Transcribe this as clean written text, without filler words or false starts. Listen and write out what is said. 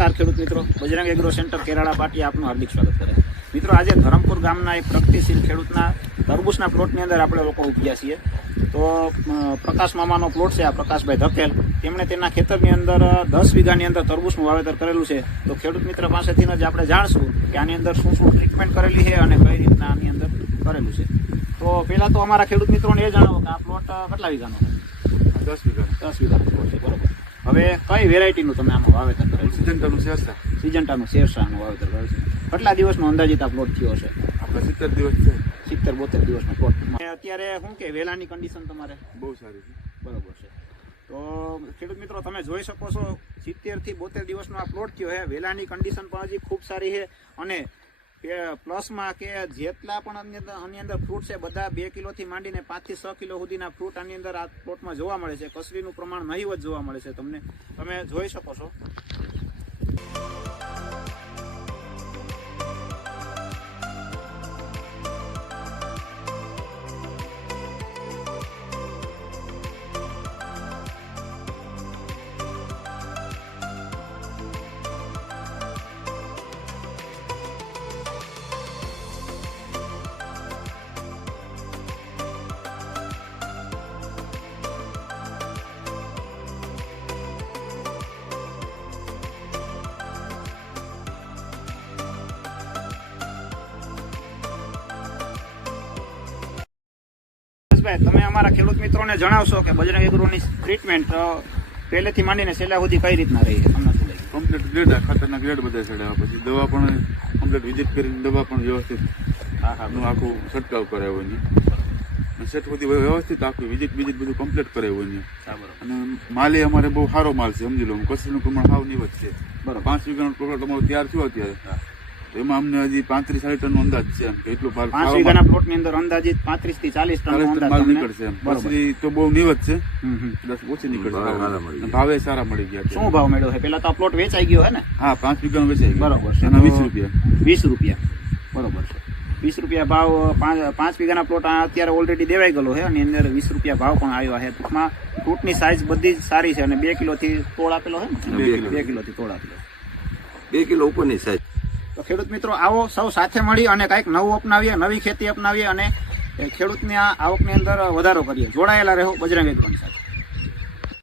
નમસ્કાર ખેડૂત મિત્રો, બજરંગ એગ્રો સેન્ટર કેરાળા પાટી આપનું હાર્દિક સ્વાગત કરે. મિત્રો, આજે ધરમપુર ગામના એક પ્રગતિશીલ ખેડૂતના તરબૂચના પ્લોટની અંદર આપણે લોકો ઉભ્યા છીએ. તો પ્રકાશ મામાનો પ્લોટ છે આ, પ્રકાશભાઈ ધકેલ. તેમણે તેના ખેતરની અંદર 10 વીઘાની અંદર તરબૂચનું વાવેતર કરેલું છે. તો ખેડૂત મિત્ર પાસેથી જ આપણે જાણશું કે આની અંદર શું શું ટ્રીટમેન્ટ કરેલી છે અને કઈ રીતના આની અંદર કરેલું છે. તો પહેલાં તો અમારા ખેડૂત મિત્રોને એ જણાવો કે આ પ્લોટ કેટલા વીઘાનો છે? 10 વીઘાનો પ્લોટ છે, બરોબર. હવે કઈ વેરાયટીનું તમે આમાં વાવેતર કરેલું? સિજન્ટાનું શેરશાહનું વાવેતર કરેલું છે. કેટલા દિવસનો અંદાજિત આ પ્લોટ થયો હશે? આપણે 70 દિવસ છે. 70-72 દિવસનો પ્લોટ. અત્યારે શું કે વેલાની કન્ડિશન તમારે બહુ સારી છે. બરોબર છે. તો ખેડૂત મિત્રો તમે જોઈ શકો છો 70 થી 72 દિવસનો આ પ્લોટ થયો છે. વેલાની કન્ડિશન પણ હજી ખૂબ સારી છે અને પ્લસમાં કે જેટલા પણ આની અંદર ફ્રૂટ છે બધા 2 કિલોથી માંડીને 5 થી 6 કિલો સુધીના ફ્રૂટ આની અંદર આ પ્લોટમાં જોવા મળે છે. કસરીનું પ્રમાણ નહીવત જોવા મળે છે તમને, તમે જોઈ શકો છો. તમે અમારા ખેડૂત મિત્રોને જણાવશો કે બજરંગ એગ્રોની ટ્રીટમેન્ટ પહેલેથી માંડીને છેલ્લા સુધી કઈ રીતના રહી? તમને શું લાગે? કમ્પ્લીટ ગ્રેડ, ખાતરના ગ્રેડ બધા ચડાવ્યા, પછી દવા પણ કમ્પ્લીટ વિઝિટ કરીને દવા પણ વ્યવસ્થિત આખું છંટકાવ કરાવ્યો ને સેટ સુધી વ્યવસ્થિત આખું વિઝિટ બધું કમ્પ્લીટ કરાવ્યું ને. અને માલે અમારે બહુ સારો માલ છે, સમજી લો. કસરીનું પ્રમાણ સાવ નિવત છે. બરાબર. 5 વીઘાનો પ્લોટ અમારો તૈયાર થયો અત્યારે. એમાં અમને હજી 35-40 ટનનો અંદાજ છે એમ કે એટલો ભાગ 5 વીઘાના પ્લોટની અંદર અંદાજિત 35 થી 40 ટનનો અંદાજ માલ નીકળશે એમ. કસરી તો બહુ નિવત છે, પ્લસ ઓછી નીકળશે. ભાવે સારા મળી ગયા. શું ભાવ મળ્યો છે? પેલા તો આ પ્લોટ વેચાઈ ગયો છે ને? હા, 5 વીઘાનો વેચાઈ ગયો. બરોબર છે. એના 20 રૂપિયા. 20 રૂપિયા, બરોબર છે. 20 રૂપિયા ભાવ 5 વીઘાના પ્લોટ અત્યારે ઓલરેડી દેવાઈ ગયેલો છે અને અંદર 20 રૂપિયા ભાવ પણ આવ્યો છે. ટૂંકમાં ફ્રૂટની સાઇઝ બધી જ સારી છે અને 2 કિલોથી તોડ આપેલો છે ને? 2 કિલોથી તોડ આપેલો, 2 કિલો ઉપરની સાઈઝ. તો ખેડૂત મિત્રો, આવો સૌ સાથે મળી અને કંઈક નવું અપનાવીએ, નવી ખેતી અપનાવીએ અને ખેડૂતની આવકની અંદર વધારો કરીએ. જોડાયેલા રહો બજરંગ એગ્રો સાથે.